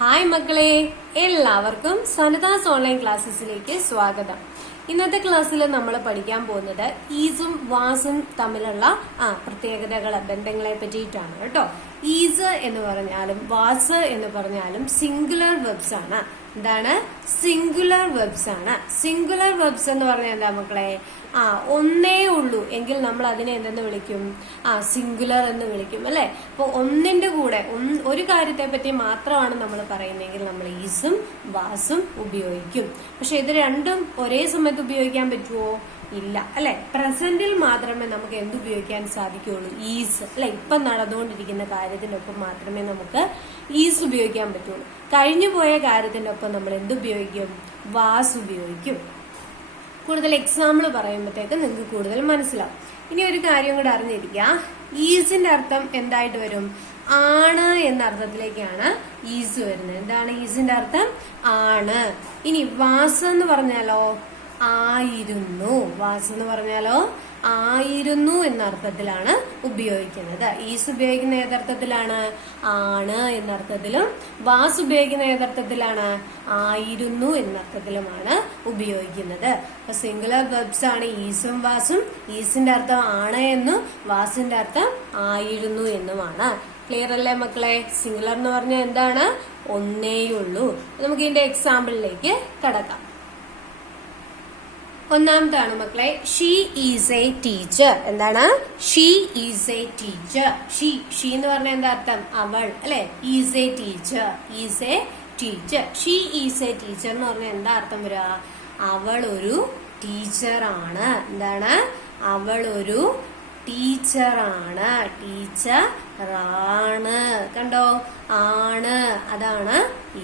Hi മക്കളെ, എല്ലാവർക്കും സനിതാസ് online ക്ലാസ്സസിലേക്ക് സ്വാഗതം. ഇന്നത്തെ ക്ലാസ്സിൽ നമ്മൾ പഠിക്കാൻ പോകുന്നത് ഈസും വാസും തമ്മിലുള്ള പ്രത്യേകതകളെ, ബന്ധങ്ങളെ പറ്റിയിട്ടാണ് കേട്ടോ. ഈസ് എന്ന് പറഞ്ഞാലും വാസ് എന്ന് പറഞ്ഞാലും സിംഗുലർ വെർബ്സ് ആണ്. എന്താണ്? സിംഗുലർ വെർബ്സ് ആണ്. സിംഗുലർ വെർബ്സ് എന്ന് പറഞ്ഞാൽ എന്താ മക്കളെ? ഒന്നേ ഉള്ളൂ എങ്കിൽ നമ്മൾ അതിനെ എന്തെന്ന് വിളിക്കും? സിംഗുലർ എന്ന് വിളിക്കും, അല്ലെ? അപ്പൊ ഒന്നിന്റെ കൂടെ ഒരു കാര്യത്തെ പറ്റി മാത്രമാണ് നമ്മൾ പറയുന്നതെങ്കിൽ നമ്മൾ ഈസും വാസും ഉപയോഗിക്കും. പക്ഷെ ഇത് രണ്ടും ഒരേ സമയത്ത് ഉപയോഗിക്കാൻ പറ്റുമോ? ഇല്ല, അല്ലെ? പ്രസന്റിൽ മാത്രമേ നമുക്ക് എന്തുപയോഗിക്കാൻ സാധിക്കുകയുള്ളൂ? ഈസ്, അല്ലെ? ഇപ്പൊ നടന്നുകൊണ്ടിരിക്കുന്ന കാര്യത്തിനൊപ്പം മാത്രമേ നമുക്ക് ഈസ് ഉപയോഗിക്കാൻ പറ്റുള്ളൂ. കഴിഞ്ഞു പോയ കാര്യത്തിന്റെ ഒപ്പം നമ്മൾ എന്തുപയോഗിക്കും? വാസ് ഉപയോഗിക്കും. കൂടുതൽ എക്സാമ്പിൾ പറയുമ്പോഴത്തേക്ക് നിങ്ങൾക്ക് കൂടുതൽ മനസ്സിലാവും. ഇനി ഒരു കാര്യം കൂടെ അറിഞ്ഞിരിക്കുക, ഈസിന്റെ അർത്ഥം എന്തായിട്ട് വരും? ആണ് എന്ന അർത്ഥത്തിലേക്കാണ് ഈസ് വരുന്നത്. എന്താണ് ഈസിന്റെ അർത്ഥം? ആണ്. ഇനി വാസ് എന്ന് പറഞ്ഞാലോ? ആയിരുന്നു. വാസ് എന്ന് പറഞ്ഞാലോ? ആയിരുന്നു എന്ന അർത്ഥത്തിലാണ് ഉപയോഗിക്കുന്നത്. ഈസ് ഉപയോഗിക്കുന്ന ഏതർത്ഥത്തിലാണ്? ആണ് എന്ന അർത്ഥത്തിലും. വാസ് ഉപയോഗിക്കുന്ന ഏതർത്ഥത്തിലാണ്? ആയിരുന്നു എന്ന അർത്ഥത്തിലുമാണ് ഉപയോഗിക്കുന്നത്. അപ്പൊ സിംഗുലർ വെർബ്സ് ആണ് ഈസും വാസും. ഈസിന്റെ അർത്ഥം ആണ് എന്നും വാസിന്റെ അർത്ഥം ആയിരുന്നു എന്നുമാണ്. ക്ലിയർ അല്ലേ മക്കളെ? സിംഗുലർ എന്ന് പറഞ്ഞാൽ എന്താണ്? ഒന്നേയുള്ളൂ. നമുക്ക് ഇതിന്റെ എക്സാമ്പിളിലേക്ക് കടക്കാം. ഒന്നാമതാണ് മക്കളെ, ഷീ ഈസ് എ ടീച്ചർ. എന്താണ്? She is a teacher. She എന്ന് പറഞ്ഞാൽ എന്താ അർത്ഥം? അവൾ, അല്ലെ? Is a teacher. Is a teacher. She is a teacher എന്ന് പറഞ്ഞാൽ എന്താ അർത്ഥം വരിക? അവൾ ഒരു ടീച്ചറാണ്. എന്താണ്? അവൾ ഒരു ടീച്ചറാണ്. ടീച്ചറാണ്. കണ്ടോ? ആണ്. അതാണ്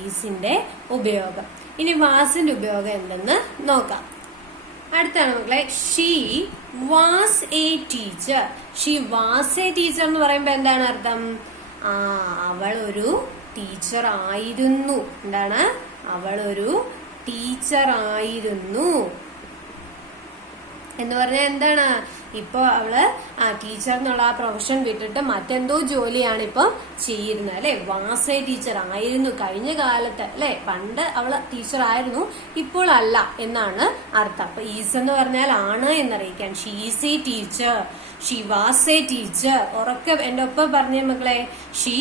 ഈസിന്റെ ഉപയോഗം. ഇനി വാസിന്റെ ഉപയോഗം എന്തെന്ന് നോക്കാം. അടുത്താണ് മക്കളെ, she was a teacher. She was a teacher എന്ന് പറയുമ്പോ എന്താണ് അർത്ഥം? അവൾ ഒരു ടീച്ചർ ആയിരുന്നു. എന്താണ്? അവൾ ഒരു ടീച്ചർ ആയിരുന്നു എന്ന് പറഞ്ഞാൽ എന്താണ്? ഇപ്പൊ അവള് ടീച്ചർ എന്നുള്ള ആ പ്രൊഫഷൻ വിട്ടിട്ട് മറ്റെന്തോ ജോലിയാണ് ഇപ്പൊ ചെയ്യുന്നത്, അല്ലെ? വാസ് എ ടീച്ചർ ആയിരുന്നു കഴിഞ്ഞ കാലത്ത്, അല്ലെ? പണ്ട് അവള് ടീച്ചർ ആയിരുന്നു, ഇപ്പോൾ അല്ല എന്നാണ് അർത്ഥം. അപ്പൊ ഈസ് എന്ന് പറഞ്ഞാൽ ആണ് എന്നറിയിക്കാൻ. She is a teacher. She was a teacher. ഉറക്കെ എന്റെ ഒപ്പം പറഞ്ഞേ മക്കളെ. She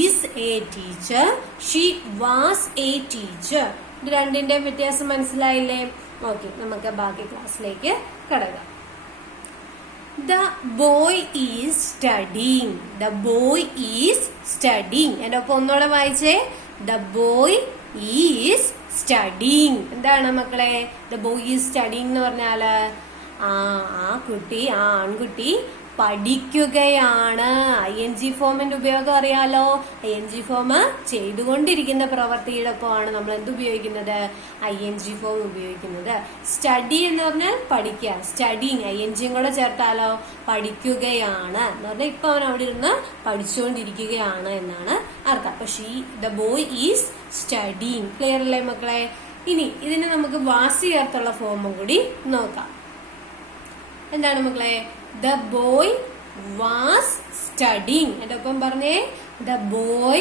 is a teacher. She was a teacher. ഇത് രണ്ടിന്റെയും വ്യത്യാസം മനസ്സിലായില്ലേ? ഓക്കെ, നമുക്ക് ബാക്കി ക്ലാസ്സിലേക്ക് കടക്കാം. The boy is studying. The boy is studying. എന്റെ ഒപ്പം ഒന്നോടെ വായിച്ചേ. The boy is studying. എന്താണ് മക്കളെ? The boy is studying എന്ന് പറഞ്ഞാല് ആൺകുട്ടി പഠിക്കുകയാണ്. ING ഫോമിന്റെ ഉപയോഗം അറിയാലോ. ING ഫോം ചെയ്തുകൊണ്ടിരിക്കുന്ന പ്രവൃത്തിയുടെ ഒപ്പമാണ് നമ്മൾ എന്ത് ഉപയോഗിക്കുന്നത്? ING ഫോം ഉപയോഗിക്കുന്നത്. സ്റ്റഡി എന്ന് പറഞ്ഞാൽ പഠിക്കുക. സ്റ്റഡിങ് INGയും കൂടെ ചേർത്താലോ? പഠിക്കുകയാണ് എന്ന് പറഞ്ഞാൽ ഇപ്പൊ അവൻ അവിടെ ഇരുന്ന് പഠിച്ചുകൊണ്ടിരിക്കുകയാണ് എന്നാണ് അർത്ഥം. അപ്പൊ the boy is studying. Clear അല്ലേ മക്കളെ? ഇനി ഇതിന് നമുക്ക് വാസി ചേർത്തുള്ള ഫോമും കൂടി നോക്കാം. എന്താണ് മക്കളെ? The boy was studying. എന്റെ ഒപ്പം പറഞ്ഞേ. The boy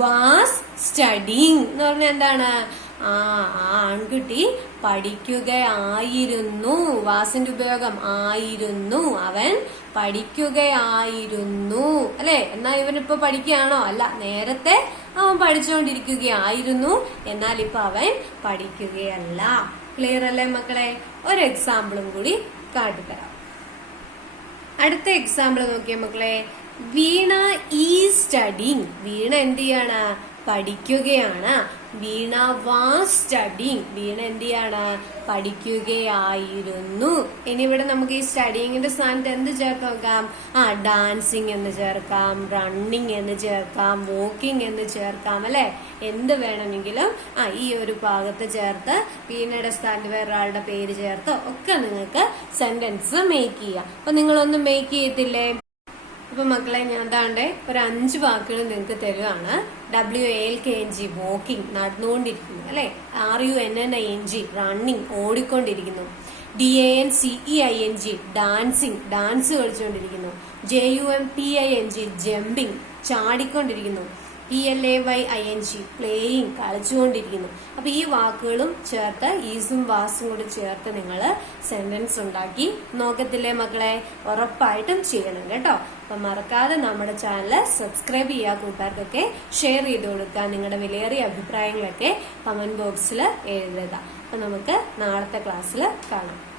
was studying എന്ന് പറഞ്ഞാൽ എന്താണ്? ആൺകുട്ടി പഠിക്കുകയായിരുന്നു. വാസിന്റെ ഉപയോഗം ആയിരുന്നു. അവൻ പഠിക്കുകയായിരുന്നു, അല്ലെ? എന്നാ ഇവനിപ്പോ പഠിക്കുകയാണോ? അല്ല, നേരത്തെ അവൻ പഠിച്ചുകൊണ്ടിരിക്കുകയായിരുന്നു, എന്നാൽ ഇപ്പൊ അവൻ പഠിക്കുകയല്ല. ക്ലിയർ അല്ലേ മക്കളെ? ഒരു എക്സാമ്പിളും കൂടി കാട്ടിത്തരാം. അടുത്ത എക്സാമ്പിൾ നോക്കിയ മക്കളെ, വീണ ഈസ് സ്റ്റഡിങ്. വീണ എന്ത് ചെയ്യാണ്? പഠിക്കുകയാണ്. വീണ വാസ് സ്റ്റഡിങ്. വീണ എന്ത് ചെയ്യാണ്? പഠിക്കുകയായിരുന്നു. ഇനി ഇവിടെ നമുക്ക് ഈ സ്റ്റഡിങ്ങിന്റെ സ്ഥാനത്ത് എന്ത് ചേർത്ത് നോക്കാം? ഡാൻസിങ് എന്ന് ചേർക്കാം, റണ്ണിങ് എന്ന് ചേർക്കാം, വോക്കിംഗ് എന്ന് ചേർക്കാം, അല്ലെ? എന്ത് വേണമെങ്കിലും ഈ ഒരു ഭാഗത്ത് ചേർത്ത് വീണയുടെ സ്ഥാനത്ത് വേറൊരാളുടെ പേര് ചേർത്ത് ഒക്കെ നിങ്ങൾക്ക് സെന്റൻസ് മേക്ക് ചെയ്യാം. അപ്പൊ നിങ്ങളൊന്ന് മേക്ക് ചെയ്യത്തില്ലേ? അപ്പൊ മക്കളെ, ഞാൻ എന്താണ്ട് ഒരു 5 വാക്കുകൾ നിങ്ങൾക്ക് തരുവാണ്. WALKNG വോക്കിംഗ്, നടന്നുകൊണ്ടിരിക്കുന്നു, അല്ലെ? RUNNING running, ഓടിക്കൊണ്ടിരിക്കുന്നു. DANCEING dancing, dance കളിച്ചുകൊണ്ടിരിക്കുന്നു. JUMPING jumping, ചാടിക്കൊണ്ടിരിക്കുന്നു. PLAYING playing, കളിച്ചുകൊണ്ടിരിക്കുന്നു. അപ്പൊ ഈ വാക്കുകളും ചേർത്ത് ഈസും വാസും കൂടി ചേർത്ത് നിങ്ങൾ സെന്റൻസ് ഉണ്ടാക്കി നോക്കത്തില്ലേ മക്കളെ? ഉറപ്പായിട്ടും ചെയ്യണം കേട്ടോ. അപ്പൊ മറക്കാതെ നമ്മുടെ ചാനൽ സബ്സ്ക്രൈബ് ചെയ്യുക, കൂട്ടുകാർക്കൊക്കെ ഷെയർ ചെയ്ത് കൊടുക്കുക. നിങ്ങളുടെ വിലയേറിയ അഭിപ്രായങ്ങളൊക്കെ കമന്റ് ബോക്സിൽ എഴുതുക. അപ്പൊ നമുക്ക് നാളത്തെ ക്ലാസ്സിൽ കാണാം.